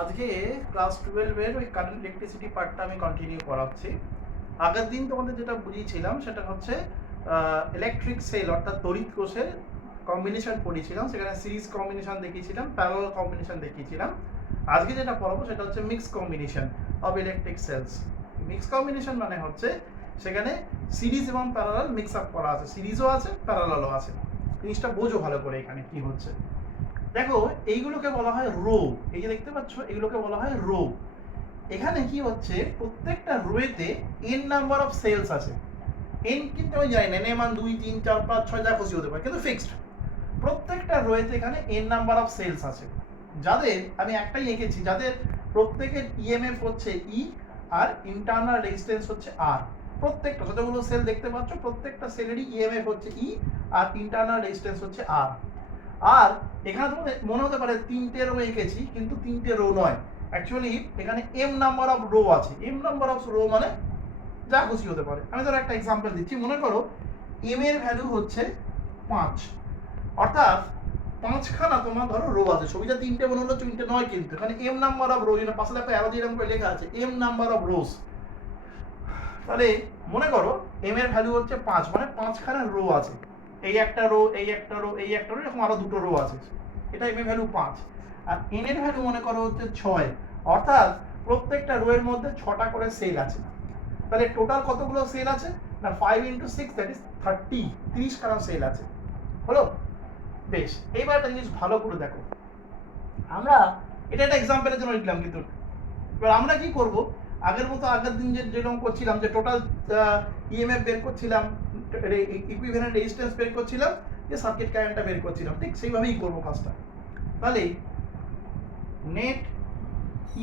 আজকে ক্লাস 12 এর ওই কারেন্ট ইলেকট্রিসিটি পার্টটা আমি কন্টিনিউ করাচ্ছি। আগের দিন তোমাদের যেটা বুঝিয়েছিলাম সেটা হচ্ছে ইলেকট্রিক সেল অর্থাৎ তড়িৎ কোষের কম্বিনেশন পড়িয়েছিলাম, সেখানে সিরিজ কম্বিনেশন দেখিয়েছিলাম, প্যারালাল কম্বিনেশন দেখিয়েছিলাম। আজকে যেটা পড়াবো সেটা হচ্ছে mix combination of electric cells. Mix combination মানে হচ্ছে সেখানে সিরিজ এবং প্যারালাল মিক্স আপ করা আছে, সিরিজও আছে প্যারালালও আছে। জিনিসটা বোঝো ভালো করে এখানে কি হচ্ছে। দেখো এইগুলোকে বলা হয় রো, এই যে দেখতে পাচ্ছ এগুলোকে বলা হয় রো। এখানে কি হচ্ছে, প্রত্যেকটা রোয়েতে এন নাম্বার অফ সেলস আছে। এন কিন্তু আমি জানি না, এন মান 2 3 4 5 6 যা খুশি হতে পারে, কিন্তু ফিক্সড প্রত্যেকটা রোয়েতে এখানে এন নাম্বার অফ সেলস আছে, যাদের আমি একটাই এঁকেছি, যাদের প্রত্যেকের ইএমএফ হচ্ছে ই আর ইন্টারনাল রেজিস্ট্যান্স হচ্ছে আর। প্রত্যেকটা যতগুলো সেল দেখতে পাচ্ছ প্রত্যেকটা সেলেরই ইএমএফ হচ্ছে ই আর ইন্টারনাল রেজিস্ট্যান্স হচ্ছে আর। আর এখানে তোমাদের মনে হতে পারে তিনটে রো এঁকেছি, কিন্তু তিনটে রো নয়, অ্যাকচুয়ালি এখানে এম নাম্বার অফ রো আছে। এম নাম্বার অফ রো মানে যা খুশি হতে পারে। আমি ধরো একটা এক্সাম্পল দিচ্ছি, মনে করো এম এর ভ্যালু হচ্ছে 5, অর্থাৎ 5খানা তোমার ধরো রো আছে। ছবিটা তিনটে মনে হলো, তিনটে নয়, কিন্তু এখানে এম নাম্বার অফ রো, পাশে একটা অ্যারো দিয়ে এরকম করে লেখা আছে এম নাম্বার অফ রোজ। তাহলে মনে করো এম এর ভ্যালু হচ্ছে 5, মানে 5খানা রো আছে। এই একটা রো, এই একটা রো, এই একটা রো, এরকম আরো দুটো রো আছে। এটা এম এর ভ্যালু 5। আর এন এর ভ্যালু মনে করো হচ্ছে 6, অর্থাৎ প্রত্যেকটা রো এর মধ্যে 6টা করে সেল আছে। তাহলে টোটাল কতগুলো সেল আছে না, 5 × 6 দ্যাট ইজ 30, 30খানা সেল আছে। হলো? বেশ, এইবার একটা জিনিস ভালো করে দেখো। আমরা এটা একটা এক্সাম্পলের জন্য লিখলাম, কিন্তু এবার আমরা কি করব, আগের মতো আগের দিন যেরকম করছিলাম, যে টোটাল ইএমএফ বের করছিলাম, ইকুইভ্যালেন্ট রেজিস্ট্যান্স বের করছিলাম, যে সার্কিট কারেন্টটা বের করছিলাম, ঠিক সেইভাবেই করবো কাজটা। তাহলে net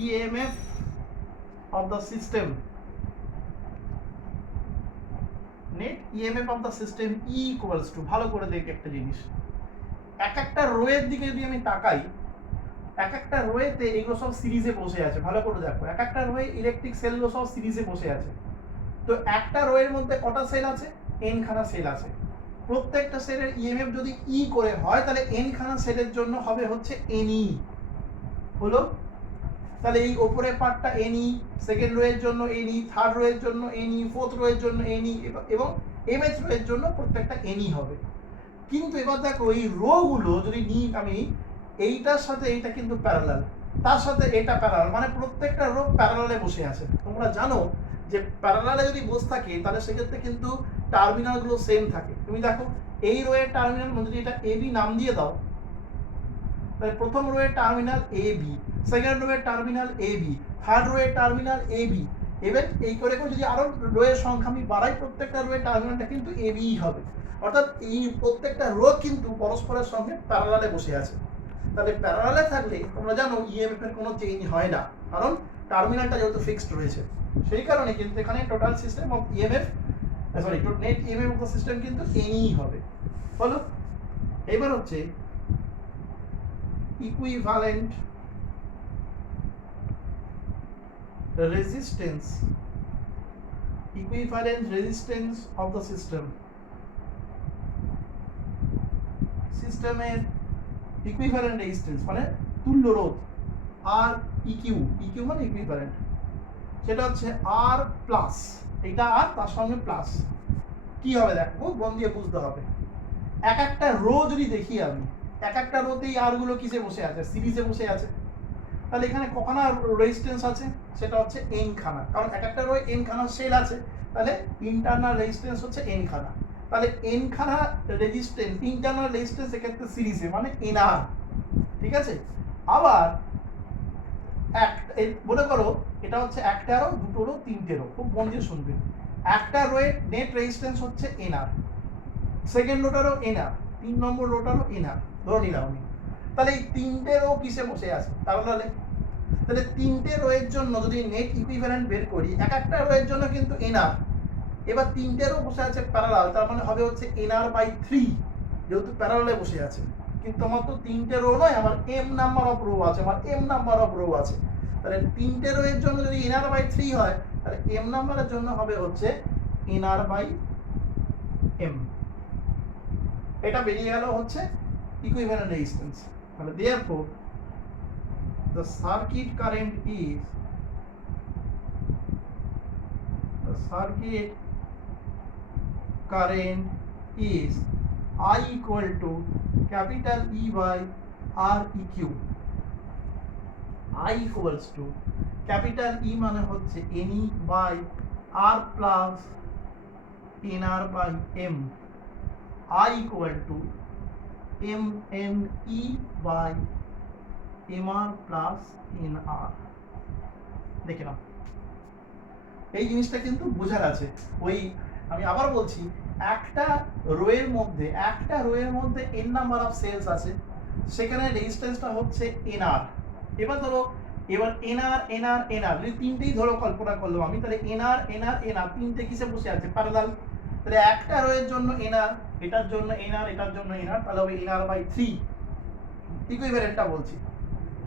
EMF of the system, net EMF of the system E equals to, ভালো করে দেখ একটা জিনিস, এক একটা রোয়ের দিকে যদি আমি তাকাই, এক একটা রোয়েতে এগুলো সব সিরিজে বসে আছে। ভালো করে দেখো, এক একটা রোয়ে ইলেকট্রিক সেলগুলো সব সিরিজে বসে আছে। তো একটা রোয়ের মধ্যে কটা সেল আছে, এন খানা সেল আছে। প্রত্যেকটা সেলের ইএমএফ যদি ই করে হয়, তাহলে এন খানা সেলের জন্য হবে হচ্ছে এনই। হলো? তাহলে এই ওপরের পার্টটা এনই, সেকেন্ড রোয়ের জন্য এনই, থার্ড রোয়ের জন্য এনই, ফোর্থ রোয়ের জন্য এনই, এবং এমএচ রোয়ের জন্য প্রত্যেকটা এনই হবে। কিন্তু এবার দেখো এই রো গুলো যদি নিই আমি, এইটার সাথে এইটা কিন্তু প্যারালাল, তার সাথে এটা প্যারালাল, মানে প্রত্যেকটা রো প্যারালালে বসে আছে। তোমরা জানো যে প্যারালালে যদি বসে থাকে তাহলে সেক্ষেত্রে কিন্তু টার্মিনাল গুলো সেম থাকে। তুমি দেখো এই রো এর টার্মিনাল যদি এটা এ বি নাম দিয়ে দাও, তাহলে প্রথম রো এর terminal A B, second rho এর terminal A B, third rho এর টার্মিনাল এ বি। এবার এই করে করে যদি আরো রো এর সংখ্যা আমি বাড়াই, প্রত্যেকটা রো এর টার্মিনালটা কিন্তু এ বি হবে। অর্থাৎ এই প্রত্যেকটা রো কিন্তু পরস্পরের সঙ্গে প্যারালালে বসে আছে। তাহলে প্যারালালে থাকলে তোমরা জানো ইএমএফ এর কোনো চেঞ্জ হয় না, কারণ টার্মিনালটা যেহেতু ফিক্সড রয়েছে। সেই কারণে কিন্তু এখানে total system of EMF, sorry net EMF of the system কিন্তু এনই হবে। হলো? এবার হচ্ছে equivalent resistance, equivalent resistance of the system, সিস্টেমের ইকুইভ্যালেন্ট রেজিস্ট্যান্স মানে তুল্য রোধ, আর ইকিউ, ইকিউ মানে ইকুইভ্যালেন্ট, সেটা হচ্ছে আর প্লাস, এটা আর তার সঙ্গে প্লাস। কি হবে দেখো, মন দিয়ে বুঝতে হবে। এক একটা রো যদি দেখি আমি, এক একটা রোতেই আর গুলো কিসে বসে আছে, সিরিজে বসে আছে। তাহলে এখানে কখানা রেজিস্ট্যান্স আছে, সেটা হচ্ছে এন খানা, কারণ এক একটা রো এন খানা সেল আছে, তাহলে ইন্টারনাল রেজিস্ট্যান্স হচ্ছে এন খানা। তাহলে এন খানা রেজিস্ট্যান্স, ইন্টারনাল রেজিস্ট্যান্স এক্ষেত্রে সিরিজে মানে এনআর। ঠিক আছে? আবার মনে করো এটা হচ্ছে একটা রো, দুটো রো, তিনটে রো, খুব মন দিয়ে শুনবেন। একটা রোয়ের নেট রেজিস্ট্যান্স হচ্ছে এনআর, সেকেন্ড রোটারও এনআর, 3 নম্বর রোটারও এনআর, ধরে নিলাম আমি। তাহলে এই তিনটে রো কিসে বসে আছে, প্যারালালে। তাহলে তিনটে রো এর জন্য যদি নেট ইকুইভ্যালেন্ট বের করি, এক একটা রো এর জন্য কিন্তু এনআর, এবার তিনটে রো বসে আছে প্যারালাল, তার মানে হবে হচ্ছে nr/3, যেহেতু প্যারালালে বসে আছে। কিন্তু আমার তো তিনটে রো নয়, আমার এম নাম্বার অফ রো আছে, আমার এম নাম্বার অফ রো আছে। তাহলে তিনটে রো এর জন্য যদি nr/3 হয়, তাহলে এম নাম্বারের জন্য হবে হচ্ছে nr/m। এটা বেরিয়ে গেল হচ্ছে ইকুইভ্যালেন্ট রেজিস্ট্যান্স। তাহলে therefore the circuit current is I equal to capital E by R eq. I equals to capital E মানে হচ্ছে NE by R plus NR by M. I equal to MNE by MR plus NR. দেখে নাও, এই জিনিসটা কিন্তু বোঝার আছে। ওই আমি আবার বলছি, একটা রোয়ের মধ্যে n নাম্বার অফ সেলস আছে, সেখানে রেজিস্ট্যান্সটা হচ্ছে NR। এবার ধরো NR যদি তিনটেই ধরো কল্পনা করলাম আমি, তাহলে NR তিনটে কিসে বসে আছে? প্যারালাল। তাহলে একটা রোয়ের জন্য NR, এটার জন্য NR, এটার জন্য NR, তাহলে হবে NR/3 ইকুইভ্যালেন্টটা বলছি।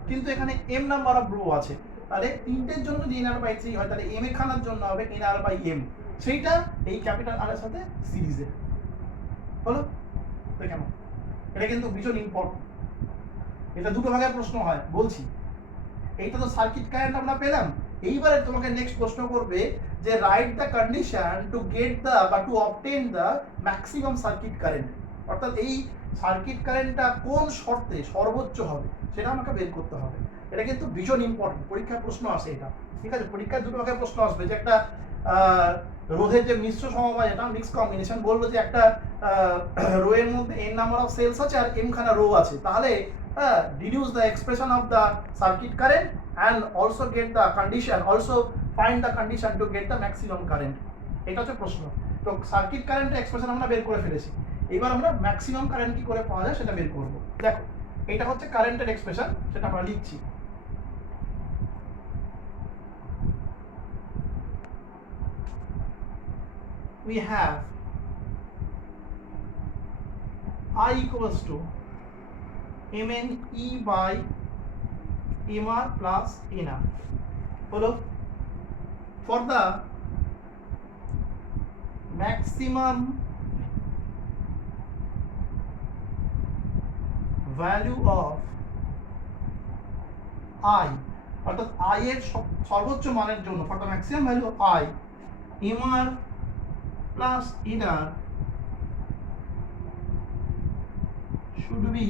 কিন্তু এখানে m নাম্বার অফ রো আছে, তাহলে তিনটের জন্য যদি NR/3 হয়, তাহলে m খানার জন্য হবে NR/m, সেইটা এই ক্যাপিটাল R এর সাথে সিরিজে হলো। দেখেন, এটা কিন্তু ভীষণ ইম্পর্টেন্ট। এটা দুটো ভাগে প্রশ্ন হয় বলছি। এইটা তো সার্কিট কারেন্ট আমরা পেলাম। এইবারে তোমাকে নেক্সট প্রশ্ন করবে যে write the condition to get the বা to obtain the maximum circuit current, অর্থাৎ এই সার্কিট কারেন্টটা কোন শর্তে সর্বোচ্চ হবে সেটা আমাকে বের করতে হবে। এটা কিন্তু ভীষণ ইম্পর্টেন্ট, পরীক্ষার প্রশ্ন আসে এটা। ঠিক আছে, পরীক্ষার দুটো ভাগে প্রশ্ন আসবে যে একটা রোধের যে মিশ্র সমবায়, এটা মিক্স কম্বিনেশন, বলবো যে একটা রোয়ের মধ্যে n নাম্বার অফ সেলস আছে আর m খানা রো আছে, তাহলে deduce the expression of the circuit current and also get the condition, also find the condition to get the maximum current. এটা হচ্ছে প্রশ্ন। তো সার্কিট কারেন্টের এক্সপ্রেশন আমরা বের করে ফেলেছি, এবার আমরা ম্যাক্সিমাম কারেন্ট কি করে পাওয়া যায় সেটা বের করব। দেখো, এটা হচ্ছে কারেন্টের এক্সপ্রেশন, সেটা আমরা লিখছি। We have I equals to MNE by MR plus NR. হলো, for the maximum value of I, অর্থাৎ I এর সর্বোচ্চ মানের জন্য, for the maximum value of I, MR plus NR should be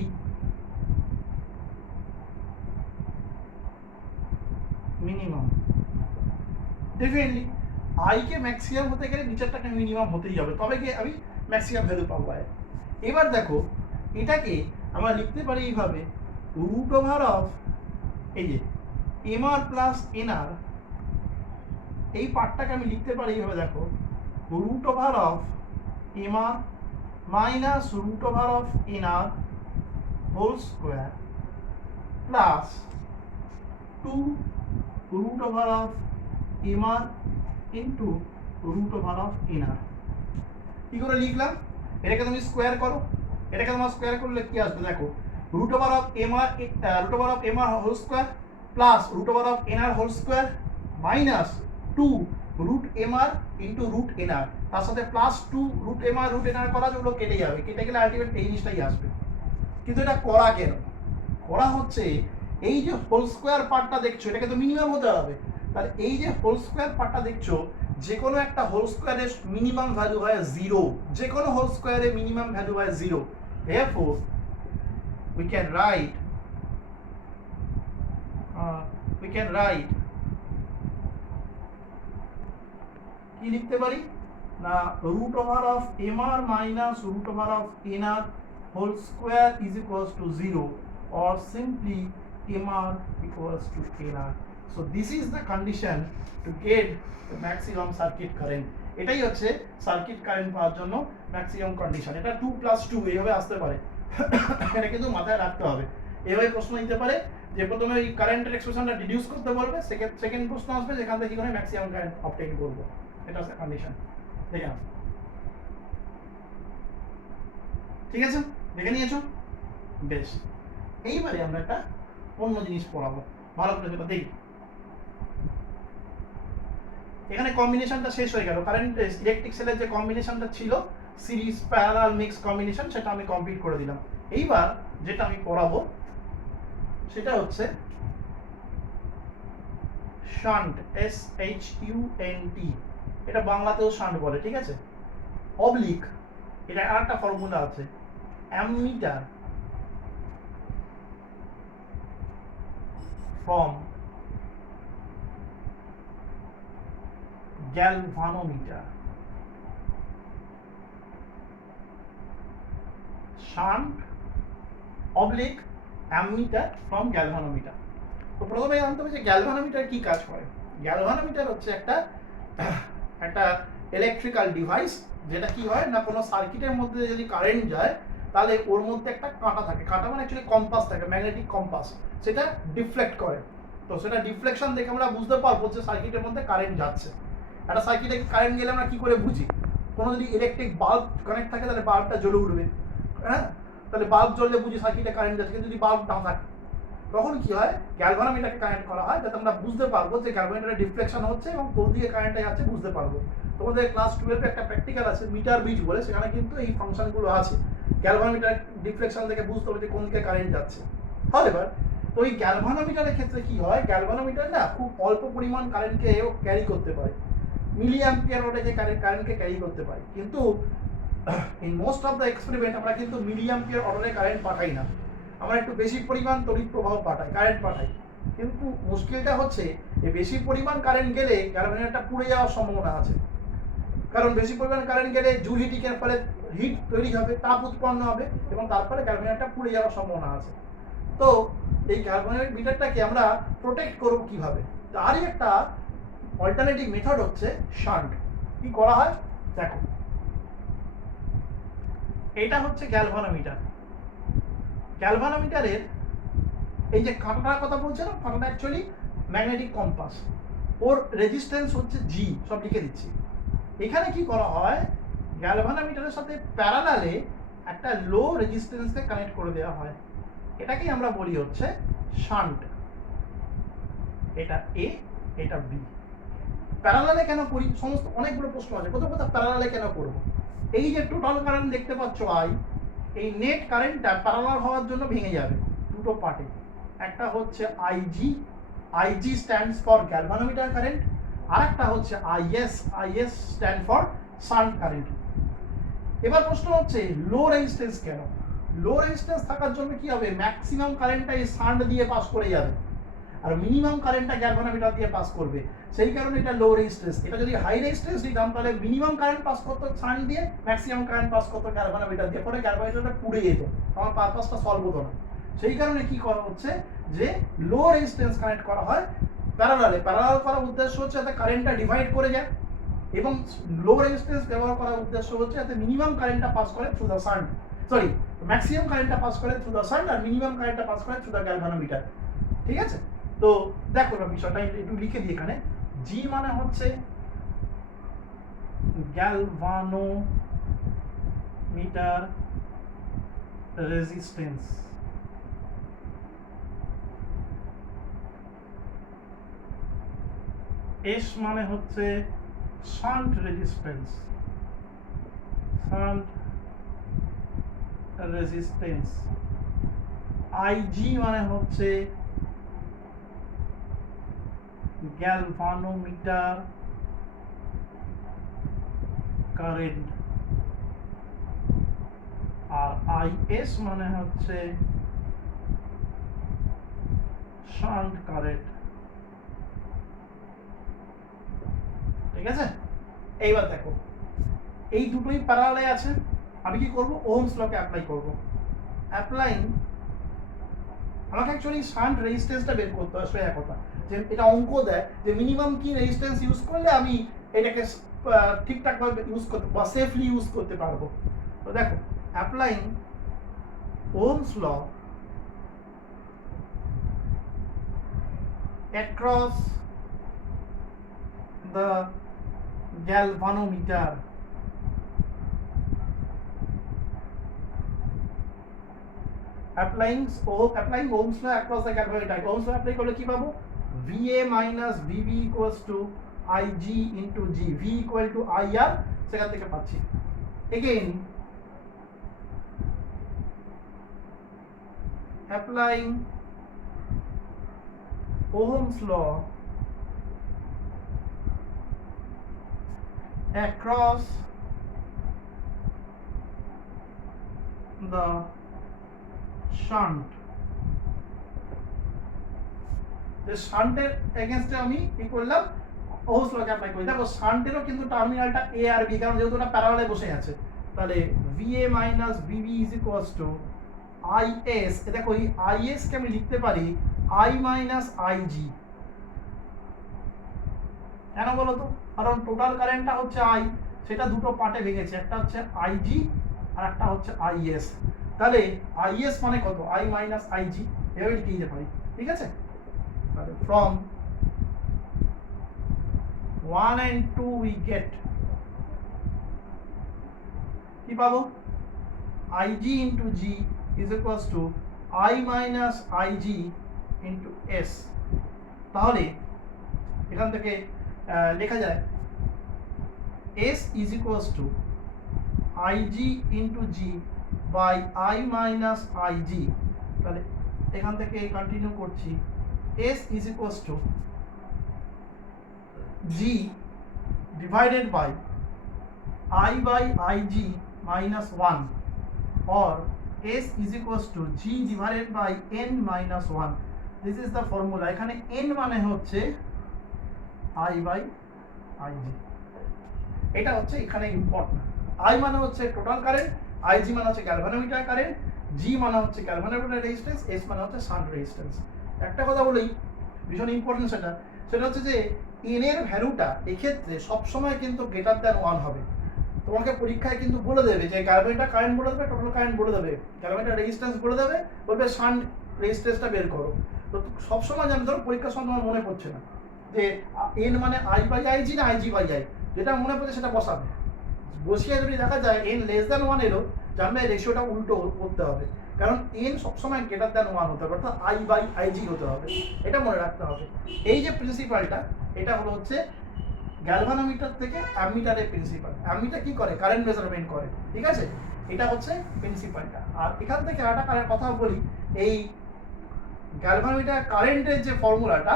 minimum. Definitely I K maximum হতে গেলে নিচেরটাকে minimum হতেই হবে, তবে কি আমি ম্যাক্সিমাম ভ্যালু পাবো। এবার দেখো, এটাকে আমরা লিখতে পারি এইভাবে, রুট ওভার অফ এই যে এমআর প্লাস এনআর, এই পার্টটাকে আমি লিখতে পারি এইভাবে। দেখো, root over of MR minus root over of NR whole square plus 2 root over of MR into root over of NR। কি করে লিখলাম? এটাকে তুমি স্কোয়ার করো, এটাকে তোমার স্কোয়ার করলে কি আসবে? দেখো, root over of MR whole square plus root over of NR whole square minus 2 root MR into root NR, তার সাথে plus 2 root MR root NR করা যেগুলো কেটে যাবে, কেটে গেলে আলটিমেট এই জিনিসটাই আসবে। কিন্তু এটা করা কেন? করা হচ্ছে এই যে হোল স্কোয়ার পার্টটা দেখছো, এটাকে তো মিনিমাম হতে হবে। তাহলে এই যে হোল স্কোয়ার পার্টটা দেখছো, যে কোনো একটা হোল স্কোয়ারের মিনিমাম ভ্যালু হয় 0, যে কোনো হোল স্কোয়ারের মিনিমাম ভ্যালু হয় 0। therefore we can write কি লিখতে পারি না, root over of MR minus root over of NR whole square is equals to 0 or simply MR equals to NR. So this is the condition to get the maximum circuit current. এটাই হচ্ছে circuit current পাওয়ার জন্য maximum condition. এটা 2 + 2 এইভাবে আসতে পারে, এটা কিন্তু মাথায় রাখতে হবে। এইভাবে প্রশ্ন দিতে পারে যে প্রথমে এই কারেন্টের এক্সপ্রেশনটা ডিডিউস করতে বলবে, সেকেন্ড প্রশ্ন আসবে যেখান থেকে কি করে ম্যাক্সিমাম কারেন্ট অবটেইন করব। এটা হচ্ছে কন্ডিশন। দেখে নাও, ঠিক আছে? দেখে নিয়েছো? বেশ, এইবারে আমরা একটা অন্য জিনিস পড়াবো, ভালো করে সেটা দেখি। এখানে কম্বিনেশনটা শেষ হয়ে গেল, কারেন্ট ইলেকট্রিক সেলের যে কম্বিনেশনটা ছিল সিরিজ প্যারালাল মিক্স কম্বিনেশন, সেটা আমি কমপ্লিট করে দিলাম। এইবার যেটা আমি পড়াবো সেটা হচ্ছে শান্ট, SHUNT, এটা বাংলাতেও শান্ট বলে, ঠিক আছে। অবলিক, এটা আরেকটা ফর্মুলা আছে, ammeter from galvanometer, shunt oblique ammeter from galvanometer. তো প্রথমে জানতে হবে যে গ্যালভানোমিটার কি কাজ করে। গ্যালভানোমিটার হচ্ছে একটা ইলেকট্রিক্যাল ডিভাইস, যেটা কি হয় না, কোনো সার্কিটের মধ্যে যদি কারেন্ট যায় তাহলে ওর মধ্যে একটা কাঁটা থাকে, কাঁটা মানে অ্যাকচুয়ালি কম্পাস থাকে, ম্যাগনেটিক কম্পাস, সেটা ডিফ্লেক্ট করে। তো সেটা ডিফ্লেকশন দেখে আমরা বুঝতে পারবো যে সার্কিটের মধ্যে কারেন্ট যাচ্ছে। একটা সার্কিটে কারেন্ট গেলে আমরা কি করে বুঝি, কোনো যদি ইলেকট্রিক বাল্ব কানেক্ট থাকে তাহলে বাল্বটা জ্বলে উঠবে, হ্যাঁ, তাহলে বাল্ব জ্বললে বুঝি সার্কিটে কারেন্ট যাচ্ছে। কিন্তু যদি বাল্ব না থাকে তখন কি হয়, গ্যালভানোমিটারকে কানেক্ট করা হয় যাতে আমরা বুঝতে পারবো যে গ্যালভানোমিটারে ডিফ্লেকশন হচ্ছে এবং কোন দিকে কারেন্টটা যাচ্ছে বুঝতে পারবো। তোমাদের ক্লাস 12 একটা প্র্যাকটিক্যাল আছে মিটার বিট বলে, সেখানে কিন্তু এই ফাংশনগুলো আছে, গ্যালভানোমিটার ডিফ্লেকশন থেকে বুঝতে হবে যে কোন দিকে কারেন্ট যাচ্ছে। এবার তো এই গ্যালভানোমিটারের ক্ষেত্রে কি হয়, গ্যালভানোমিটার না খুব অল্প পরিমাণ কারেন্টকে ক্যারি করতে পারে, মিলি অ্যাম্পিয়ার ওটাকে কারেন্টকে ক্যারি করতে পারে। কিন্তু in most of the experiment আমরা কিন্তু মিলি অ্যাম্পিয়ার অর্ডারে কারেন্ট পাঠাই না, আমরা একটু বেশি পরিমাণ তড়িৎ প্রবাহ পাঠাই, কারেন্ট পাঠাই। কিন্তু মুশকিলটা হচ্ছে এই বেশি পরিমাণ কারেন্ট গেলে গ্যালভানোমিটারটা পুড়ে যাওয়ার সম্ভাবনা আছে। কারণ বেশি পরিমাণ কারেন্ট গেলে জুল হিটিংয়ের ফলে হিট তৈরি হবে, তাপ উৎপন্ন হবে এবং তার ফলে গ্যালভানোমিটারটা পুড়ে যাওয়ার সম্ভাবনা আছে। তো এই গ্যালভানোমিটারটাকে আমরা প্রোটেক্ট করব কিভাবে, তারই একটা অল্টারনেটিভ মেথড হচ্ছে শান্ট। কি করা হয় দেখো, এটা হচ্ছে গ্যালভানোমিটার। গ্যালভানোমিটারের এই যে কাঁটাটার কথা বলছে না, কাঁটাটা অ্যাকচুয়ালি ম্যাগনেটিক কম্পাস, ওর রেজিস্ট্যান্স হচ্ছে G, সব লিখে দিচ্ছি। এখানে কি করা হয়, গ্যালভানোমিটারের সাথে প্যারালালে একটা লো রেজিস্ট্যান্সকে কানেক্ট করে দেওয়া হয়, এটাকেই আমরা বলি হচ্ছে শান্ট। এটা A, এটা B। প্যারালালে কেন করি, সমস্ত অনেকগুলো প্রশ্ন আছে। প্রথম কথা, প্যারালালে কেন করব, এই যে টোটাল কারেন্ট দেখতে পাচ্ছ I, এই নেট কারেন্টটা প্যারালাল হওয়ার জন্য ভেঙে যাবে দুটো পার্টে। একটা হচ্ছে IG stands for galvanometer current, আর একটা হচ্ছে IS stand for shunt current. এবার প্রশ্ন হচ্ছে লো রেজিস্ট্যান্স কেন, লো রেজিস্ট্যান্স থাকার জন্য কি হবে, ম্যাক্সিমাম কারেন্টটা এই শান্ট দিয়ে পাস করে যাবে আর মিনিমাম কারেন্টটা গ্যালভানোমিটার দিয়ে পাস করবে, সেই কারণে এটা লো রেজিস্ট্যান্স। এটা যদি হাই রেজিস্ট্যান্স দিতাম তাহলে মিনিমাম কারেন্ট পাস করতো শান্ট দিয়ে, ম্যাক্সিমাম কারেন্ট পাস করতো গ্যালভানোমিটার দিয়ে, পরে গ্যালভানোমিটারটা পুড়ে যেত, আমার পারপাসটা সলভ হতো না। সেই কারণে কি করা হচ্ছে যে লো রেজিস্ট্যান্স কানেক্ট করা হয় প্যারালালে। প্যারালাল করার উদ্দেশ্য হচ্ছে যাতে কারেন্টটা ডিভাইড করে যায়, এবং লো রেজিস্ট্যান্স ব্যবহার করার উদ্দেশ্য হচ্ছে যাতে মিনিমাম কারেন্টটা পাস করে through the shunt, sorry maximum কারেন্টটা পাস করে থ্রু দ্য শান্ট আর মিনিমাম কারেন্টটা পাস করে থ্রু দ্য গ্যালভানোমিটার। ঠিক আছে, তো দেখো না বিষয়টা একটু লিখে দিই এখানে। G মানে হচ্ছে গ্যালভানোমিটার রেজিস্ট্যান্স, S মানে হচ্ছে শান্ট রেজিস্ট্যান্স, IG মানে হচ্ছে গ্যালভানোমিটার কারেন্ট, আর IS মানে হচ্ছে শান্ট কারেন্ট। ঠিক আছে, এইবার দেখো এই দুটোই প্যারালালে আছে, আমি কি করব, ওহমস লকে অ্যাপ্লাই করব। অ্যাপ্লাইং, আমাকে অ্যাকচুয়ালি শান্ট রেজিস্ট্যান্সটা বের করতে হয়, সোজা কথা, যে এটা অঙ্ক দেয় যে মিনিমাম কি রেজিস্ট্যান্স ইউজ করলে আমি এটাকে ঠিকঠাকভাবে ইউজ করতে বা সেফলি ইউজ করতে পারবো। তো দেখো, applying Ohm's law across the galvanometer, applying Ohm's law across the galvanometer, Ohm's law apply করলে কি পাবো, VA minus VB equals to IG into G, V equal to IR, সেখান থেকে পাচ্ছি। Again applying Ohm's law across the shunt, যে শান্টের এগেইনস্টে আমি কি করলাম, ওহমস লকে অ্যাপ্লাই করি। দেখো শান্টেরও কিন্তু টার্মিনালটা এ আর বি, কারণ যেহেতু ওটা প্যারালালে বসে আছে, তাহলে VA minus VB is equals two IS। দেখো এই IS কে আমি লিখতে পারি I মাইনাস IG। কেন বলো তো? কারণ টোটাল কারেন্টটা হচ্ছে I, সেটা দুটো পার্টে ভেঙেছে, একটা হচ্ছে IG আর একটা হচ্ছে IS। তাহলে IS মানে কত? I মাইনাস IG, এভাবে লিখে দিতে পারি, ঠিক আছে? তাহলে ফ্রম 1 and 2 we get কি পাবো? IG into G is equals to I minus IG into S। তাহলে এখান থেকে লেখা যায় S is equals to IG into G by I minus IG। তাহলে এখান থেকে কন্টিনিউ করছি, S is equals to G divided by I by IG minus 1, or S is equals to G divided by N minus 1। This is the formula। এখানে N মানে হচ্ছে I by IG, এটা হচ্ছে এখানে ইম্পর্টেন্ট। I মানে হচ্ছে total current, IG মানে হচ্ছে গ্যালভানোমিটার কারেন্ট, G মানে হচ্ছে গ্যালভানোমিটার রেজিস্ট্যান্স, S মানে হচ্ছে শান্ট রেজিস্ট্যান্স। একটা কথা বলি, ভীষণ ইম্পর্টেন্ট, সেটা হচ্ছে যে N এর ভ্যালুটা এক্ষেত্রে সবসময় কিন্তু গ্রেটার দ্যান 1 হবে। তোমাকে পরীক্ষায় কিন্তু বলে দেবে যে গ্যালভানোমিটার কারেন্ট বলে দেবে, টোটাল কারেন্ট বলে দেবে, গ্যালভানোমিটার রেজিস্ট্যান্স বলে দেবে, বলবে শান্ট রেজিস্ট্যান্সটা বের করো। তো সবসময় জানো, ধরো পরীক্ষার সময় তোমার মনে পড়ছে না যে N মানে I বাই IG না IG বাই I, যেটা মনে পড়ছে সেটা বসাবে। বসিয়ে যদি দেখা যায় N লেস দ্যান 1 এলো, জানবে রেশিওটা উল্টো করতে হবে, কারণ N সবসময় গ্রেটার দ্যান 1 হতে হবে, অর্থাৎ I বাই IG হতে হবে, এটা মনে রাখতে হবে। এই যে প্রিন্সিপালটা, এটা হলো হচ্ছে গ্যালভানোমিটার থেকে অ্যামিটারের প্রিন্সিপাল। অ্যামিটার কি করে? কারেন্ট মেজারমেন্ট করে, ঠিক আছে? এটা হচ্ছে প্রিন্সিপালটা। আর এখান থেকে একটা কথা বলি, এই গ্যালভানোমিটার কারেন্টের যে ফর্মুলাটা,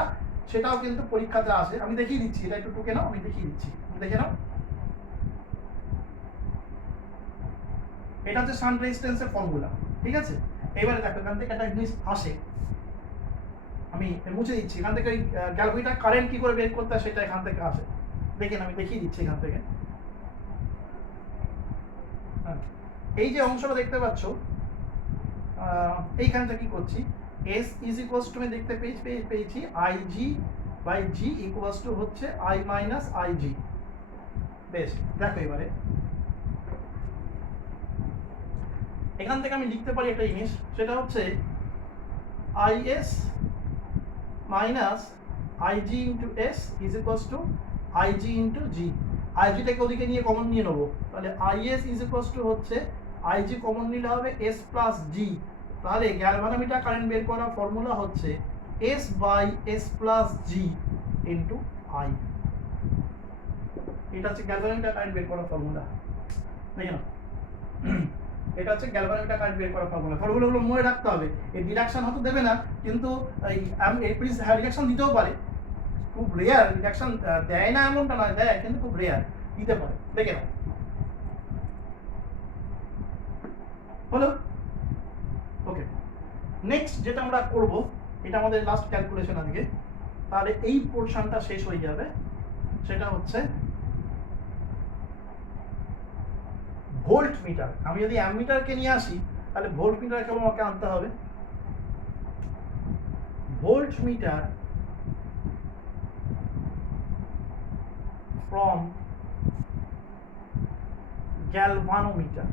সেটাও কিন্তু পরীক্ষাতে আসে। আমি দেখিয়ে দিচ্ছি, এটা একটু টুকে নাও, আমি দেখিয়ে দিচ্ছি, দেখে নাও। এটা হচ্ছে শান্ট রেজিস্ট্যান্সের ফর্মুলা, ঠিক আছে? এবারে দেখো এখান থেকে একটা জিনিস আসে, আমি মুছে দিচ্ছি। এখান থেকে গ্যালভানোমিটার কারেন্ট কি করে বের করতে হয় সেটা এখান থেকে আসে, দেখেন আমি দেখিয়ে দিচ্ছি এখান থেকে। এই যে অংশটা দেখতে পাচ্ছ, এইখানটা কি করছি, S is equals to আমি দেখতে পেয়েছি IG by G equals to হচ্ছে I minus IG। বেশ, দেখো এবারে এখান থেকে আমি লিখতে পারি একটা জিনিস, সেটা হচ্ছে IS minus IG into S is equals to IG into G। IG টাকে ওদিকে নিয়ে কমন নিয়ে নেবো, তাহলে IS is equals to হচ্ছে IG কমন নিলে হবে S plus G। তাহলে গ্যালভানোমিটার কারেন্ট বের করার ফর্মুলা হচ্ছে S by S plus G into I। এটা হচ্ছে গ্যালভানোমিটার কারেন্ট বের করার ফর্মুলা, দেখে নাও। এটা হচ্ছে গ্যালভানোমিটার কারেন্ট বের করার ফর্মুলা। ফর্মুলাগুলো মনে রাখতে হবে। এই ডিডাকশন হয়তো দেবে না, কিন্তু এই ডিডাকশন দিতেও পারে, খুব রেয়ার। ডিডাকশন দেয় না এমনটা নয়, দেয়, কিন্তু খুব রেয়ার, দিতে পারে, দেখে নাও। হলো? ওকে, নেক্সট যেটা আমরা করব, এটা আমাদের লাস্ট ক্যালকুলেশন আজকে, তাহলে এই পোর্শনটা শেষ হয়ে যাবে। সেটা হচ্ছে ভোল্ট মিটার। আমি যদি অ্যামিটারকে নিয়ে আসি, তাহলে ভোল্ট মিটারকে আমাকে আনতে হবে। Volt metre from galvanometer.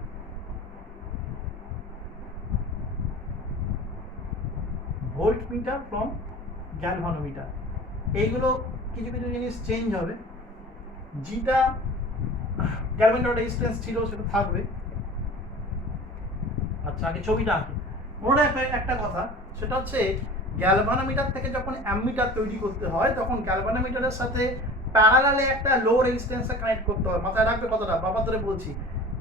Volt metre from galvanometer. এইগুলো কিছু কিছু জিনিস চেঞ্জ হবে। যেটা গ্যালভানোমিটার রেজিস্ট্যান্স ছিল সেটা থাকবে। আচ্ছা, আগে ছবিটা আঁকি। মনে রাখবে একটা কথা, সেটা হচ্ছে গ্যালভানোমিটার থেকে যখন অ্যামিটার তৈরি করতে হয়, তখন গ্যালভানোমিটারের সাথে প্যারালালে একটা লো রেজিস্ট্যান্সে কানেক্ট করতে হয়। মাথায় রাখবে কথাটা, বাবা ধরে বলছি।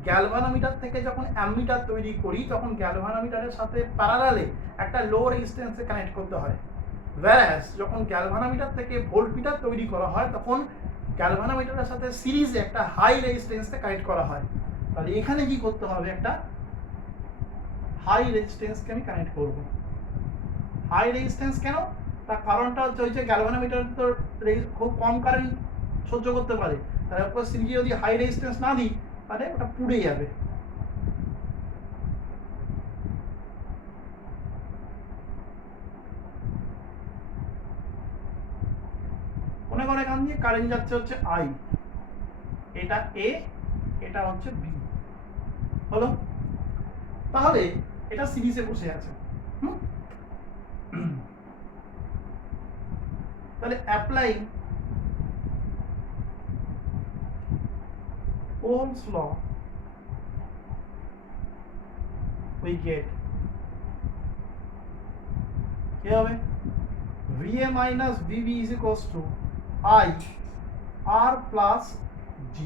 গ্যালভানোমিটার থেকে যখন অ্যামিটার তৈরি করি, তখন গ্যালভানোমিটারের সাথে প্যারালালে একটা লো রেজিস্ট্যান্সে কানেক্ট করতে হয়। whereas যখন গ্যালভানোমিটার থেকে ভোল্টমিটার তৈরি করা হয়, তখন গ্যালভানোমিটারের সাথে সিরিজে একটা হাই রেজিস্ট্যান্সকে কানেক্ট করা হয়, তাহলে এখানে কি করতে হবে, একটা হাই রেজিস্ট্যান্সকে আমি কানেক্ট করব। হাই রেজিস্ট্যান্স কেন, তার কারণটা হচ্ছে ওই যে গ্যালভানোমিটার তো খুব কম কারেন্ট সহ্য করতে পারে, তার উপর সিরিজে যদি হাই রেজিস্ট্যান্স না দিই তাহলে ওটা পুড়ে যাবে। মনে করে এখান দিয়ে কারেন্ট যাচ্ছে হচ্ছে আই, এটা এ, এটা হচ্ছে বি, হলো? তাহলে এটা সিরিজে বসে আছে। তাহলে applying Ohm's law we get কি হবে, VA minus VB is equals to I R plus G,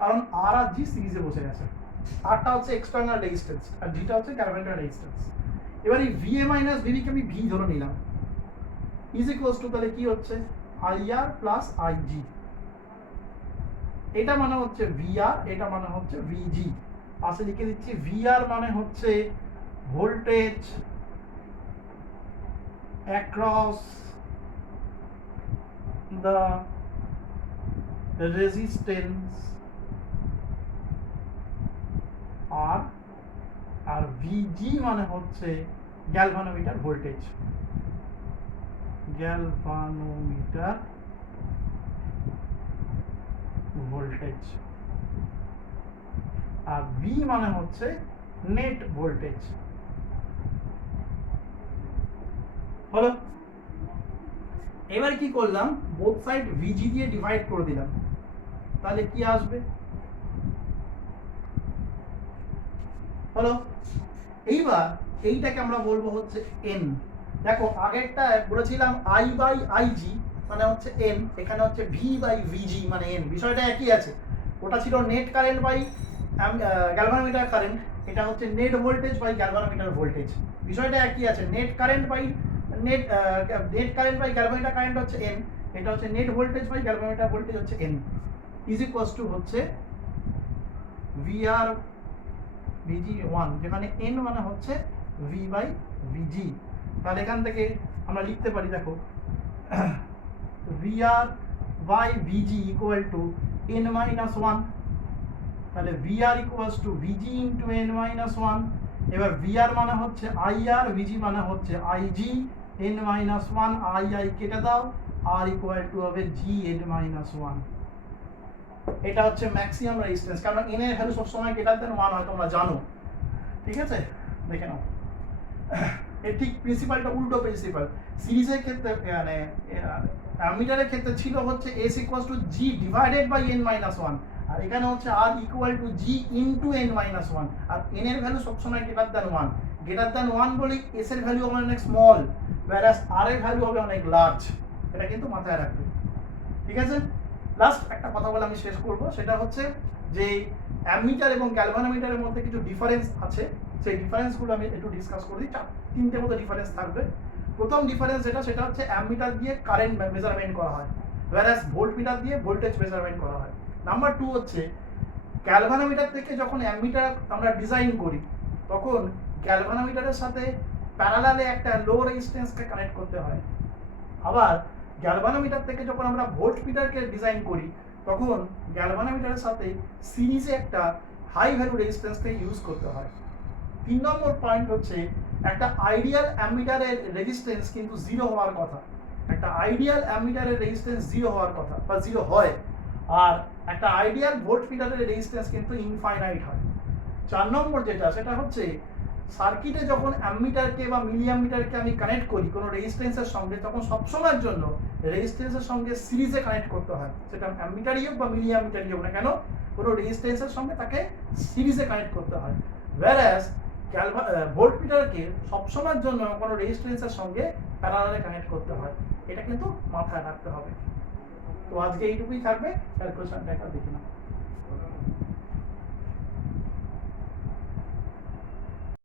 কারণ R আর G সিরিজে বসে আছে, Rটা হচ্ছে এক্সটার্নাল রেজিস্ট্যান্স আর Gটা হচ্ছে গ্যালভানোমিটার রেজিস্ট্যান্স। এবার এই VA minus VB কে আমি V ধরে নিলাম, is equals to তাহলে কি হচ্ছে IR plus IG, এটা মানে হচ্ছে VR, এটা মানে হচ্ছে VG। পাশে লিখে দিচ্ছি VR মানে হচ্ছে voltage across the resistance R, আর VG মানে হচ্ছে গ্যালভানোমিটার ভোল্টেজ, গ্যালভানোমিটার ভোল্টেজ, আর V মানে হচ্ছে নেট ভোল্টেজ, হলো? এবার কি করলাম, বোথ সাইড VG দিয়ে ডিভাইড করে দিলাম, তাহলে কি আসবে, হলো? এইবার এইটাকে আমরা বলবো হচ্ছে N। দেখো আগেরটা বলেছিলাম I বাই IG মানে হচ্ছে N, এখানে হচ্ছে V বাই VG মানে N, বিষয়টা একই আছে। ওটা ছিল net current by galvanometer current, এটা হচ্ছে net voltage by galvanometer voltage, বিষয়টা একই আছে। Net current by galvanometer current হচ্ছে N, এটা হচ্ছে net voltage by galvanometer voltage হচ্ছে N, ইজ ইকুয়ালস টু হচ্ছে VR VG1, যেখানে N মানে হচ্ছে V বাই VG। তাহলে এখান থেকে আমরা লিখতে পারি, দেখো VR by VG equal to N minus 1, তাহলে VR equals to VG into N minus 1। এবার VR মানে হচ্ছে IR, VG মানে হচ্ছে IG, N মাইনাস 1 II কেটে দাও, R ইকুয়াল টু হবে G N মাইনাস 1। এটা হচ্ছে ম্যাক্সিমাম রেজিস্ট্যান্স, কারণ N এর ভ্যালু সবসময় গ্রেটার দেন 1 হয়, তোমরা জানো, ঠিক আছে? দেখে নাও, এর ঠিক প্রিন্সিপালটা উল্টো প্রিন্সিপাল। সিরিজের ক্ষেত্রে মানে অ্যামিটারের ক্ষেত্রে ছিল হচ্ছে S equals to G divided by N minus 1, আর এখানে হচ্ছে R equal to G into N minus 1, আর N এর ভ্যালু সবসময় গ্রেটার দেন 1, গ্রেটার দেন 1 বলে S এর ভ্যালু হবে অনেক স্মল, whereas R এর ভ্যালু হবে অনেক লার্জ, এটা কিন্তু মাথায় রাখবে, ঠিক আছে? লাস্ট একটা কথা বলে আমি শেষ করব, সেটা হচ্ছে যে অ্যামিটার এবং গ্যালভানোমিটারের মধ্যে কিছু ডিফারেন্স আছে, সেই ডিফারেন্সগুলো আমি একটু ডিসকাস করে দিই। তিনটে মতো ডিফারেন্স থাকবে। প্রথম ডিফারেন্স সেটা হচ্ছে অ্যামিটার দিয়ে কারেন্ট মেজারমেন্ট করা হয়, whereas ভোল্টমিটার দিয়ে ভোল্টেজ মেজারমেন্ট করা হয়। নাম্বার 2 হচ্ছে গ্যালভানোমিটার থেকে যখন অ্যামিটার আমরা ডিজাইন করি তখন গ্যালভানোমিটারের সাথে প্যারালালে একটা লো রেজিস্ট্যান্সকে কানেক্ট করতে হয়, আবার গ্যালভানোমিটার থেকে যখন আমরা ভোল্টমিটারকে ডিজাইন করি তখন গ্যালভানোমিটারের সাথে সিরিজে একটা হাই ভ্যালু রেজিস্ট্যান্সকে ইউজ করতে হয়। 3 নম্বর পয়েন্ট হচ্ছে একটা আইডিয়াল অ্যামিটারের রেজিস্ট্যান্স কিন্তু 0 হওয়ার কথা, একটা আইডিয়াল অ্যামিটারের রেজিস্ট্যান্স 0 হওয়ার কথা বা 0 হয়, আর একটা আইডিয়াল ভোল্টমিটারের রেজিস্ট্যান্স কিন্তু ইনফাইনাইট হয়। 4 নম্বর যেটা সেটা হচ্ছে সার্কিটে যখন অ্যামিটারকে বা মিলিঅ্যামিটারকে আমি কানেক্ট করি কোনো রেজিস্ট্যান্সের সঙ্গে, তখন সবসময়ের জন্য রেজিস্ট্যান্সের সঙ্গে সিরিজে কানেক্ট করতে হয়, সেটা অ্যামিটারই হোক বা মিলিঅ্যামিটারই হোক না কেন, কোনো রেজিস্ট্যান্সের সঙ্গে তাকে সিরিজে কানেক্ট করতে হয়। whereas ভোল্টমিটারকে সবসময়ের জন্য কোনো রেজিস্ট্যান্সের সঙ্গে প্যারালালে কানেক্ট করতে হয়, এটা কিন্তু মাথায় রাখতে হবে। তো আজকে এইটুকুই থাকবে, ক্যালকুলেশনটা একবার দেখে নাও।